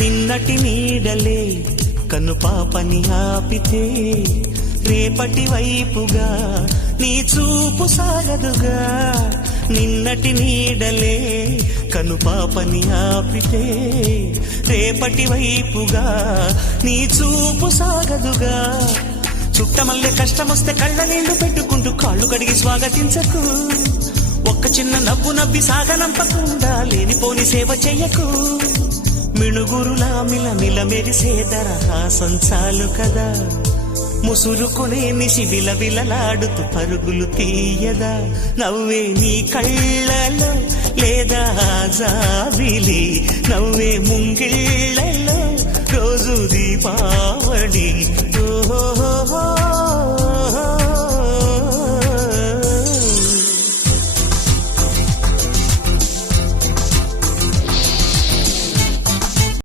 నిన్నటి నీడలే కను పాపని ఆపితే రేపటి వైపుగా నీ చూపు సాగదుగా. నిన్నటి నీడలే కను పాపని ఆపితే రేపటి వైపుగా నీ చూపు సాగదుగా. చుట్టమల్లె కష్టమొస్తే కళ్ళ నీళ్లు పెట్టుకుంటూ కాళ్ళు కడిగి స్వాగతించకు. ఒక్క చిన్న నవ్వు నవ్వి సాగనంపకుండా లేనిపోని సేవ చెయ్యకు. మిణుగురులా మిలమిల మెరిసే దరహాసం చాలు కదా. ముసురుకునే నిశి విలవిలలాడుతూ పరుగులు తీయదా. నవ్వే నీ కళ్ళలో లేదా జాబిలి, నవ్వే ముంగిళ్ళ